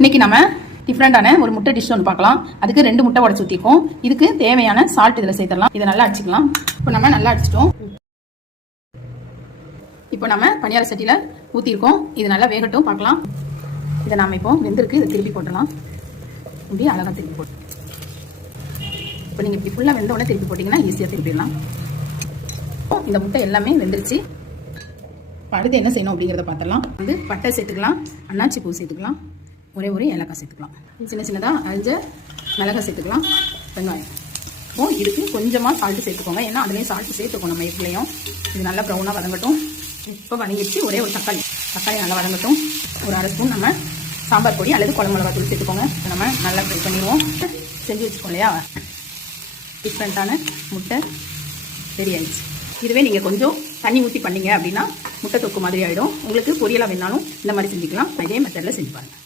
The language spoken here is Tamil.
இன்னைக்கு நம்ம டிஃப்ரெண்டான ஒரு முட்டை டிஷ் ஒன்று பார்க்கலாம். அதுக்கு 2 முட்டை உடச்சு ஊற்றிருக்கோம். இதுக்கு தேவையான சால்ட் இதில் சேர்த்துடலாம். இதை நல்லா அடிச்சுக்கலாம். இப்போ நம்ம நல்லா அடிச்சிட்டோம். இப்போ நம்ம பனியார சட்டியில் ஊற்றிருக்கோம். இது நல்லா வேகட்டும் பார்க்கலாம். இதை நாம் இப்போ வெந்திருக்கு, இதை திருப்பி போட்டலாம். இப்படி அழகாக திருப்பி போட்டு இப்போ நீங்கள் இப்படி ஃபுல்லாக வெந்த உடனே திருப்பி போட்டிங்கன்னா ஈஸியாக திருப்பிடலாம். இந்த முட்டை எல்லாமே வெந்துருச்சு. அடுத்து என்ன செய்யணும் அப்படிங்கிறத பார்த்துடலாம். பட்டை சேர்த்துக்கலாம், அன்னாச்சி பூ சேர்த்துக்கலாம், ஒரே ஏலக்காய் சேர்த்துக்கலாம், சின்ன சின்னதாக அரிஞ்ச மிளகாய் சேர்த்துக்கலாம், வெங்காயம். இப்போ இதுக்கு கொஞ்சமாக சால்ட்டு சேர்த்துக்கோங்க, ஏன்னா அதுலேயும் சால்ட்டு சேர்த்துக்கணும். நம்ம எப்படிலையும் இது நல்லா ப்ரௌனாக வதங்கட்டும். இப்போ வதங்கிடுச்சு. ஒரே ஒரு தக்காளி நல்லா வதங்கட்டும். ஒரு அரை ஸ்பூன் நம்ம சாம்பார் பொடி அல்லது குழம்பு மிளகாய் தூள் சேர்த்துக்கோங்க. நம்ம நல்லா ஃப்ரை பண்ணிடுவோம். செஞ்சு வச்சுக்கோம் இல்லையா, டிஃப்ரெண்ட்டான முட்டை ரெடி ஆயிடுச்சு. இதுவே நீங்கள் கொஞ்சம் தண்ணி ஊற்றி பண்ணீங்க அப்படின்னா முட்டை தொக்கு மாதிரி ஆகிடும். உங்களுக்கு பொரியலாக வேணாலும் இந்த மாதிரி செஞ்சுக்கலாம். இதே மெத்தடில் செஞ்சு பாருங்கள்.